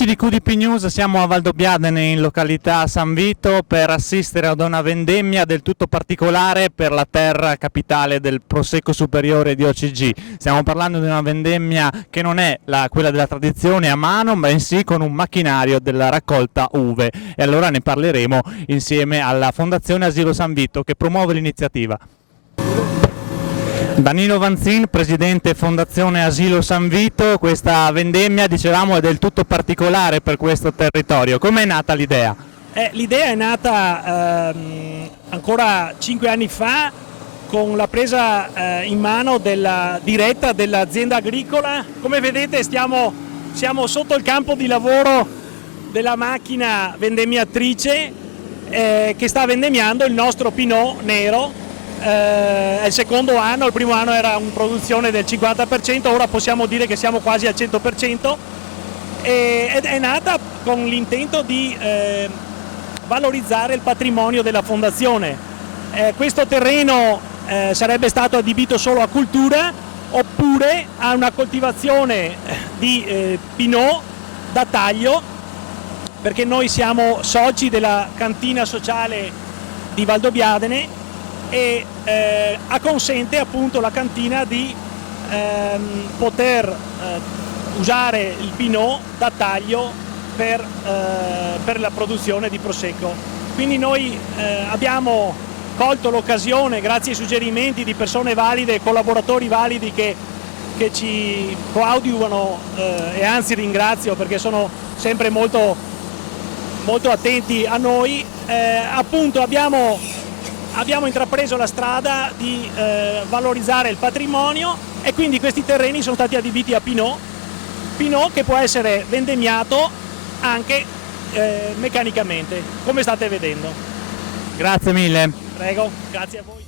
Amici di QDP News, siamo a Valdobbiadene in località San Vito per assistere ad una vendemmia del tutto particolare per la terra capitale del Prosecco Superiore di OCG. Stiamo parlando di una vendemmia che non è quella della tradizione a mano, bensì con un macchinario della raccolta uve. E allora ne parleremo insieme alla Fondazione Asilo San Vito che promuove l'iniziativa. Danilo Vanzin, presidente Fondazione Asilo San Vito. Questa vendemmia, dicevamo, è del tutto particolare per questo territorio. Com'è nata l'idea? L'idea è nata ancora 5 anni fa con la presa in mano diretta dell'azienda agricola. Come vedete siamo sotto il campo di lavoro della macchina vendemmiatrice che sta vendemmiando il nostro Pinot nero. È il secondo anno, il primo anno era in produzione del 50%, ora possiamo dire che siamo quasi al 100%, ed è nata con l'intento di valorizzare il patrimonio della fondazione. Questo terreno sarebbe stato adibito solo a cultura oppure a una coltivazione di Pinot da taglio, perché noi siamo soci della cantina sociale di Valdobbiadene e consente appunto la cantina di poter usare il Pinot da taglio per la produzione di Prosecco. Quindi noi abbiamo colto l'occasione, grazie ai suggerimenti di persone valide, collaboratori validi che ci coadiuvano, e anzi ringrazio perché sono sempre molto attenti a noi. Appunto abbiamo intrapreso la strada di valorizzare il patrimonio e quindi questi terreni sono stati adibiti a Pinot che può essere vendemmiato anche meccanicamente, come state vedendo. Grazie mille. Prego, grazie a voi.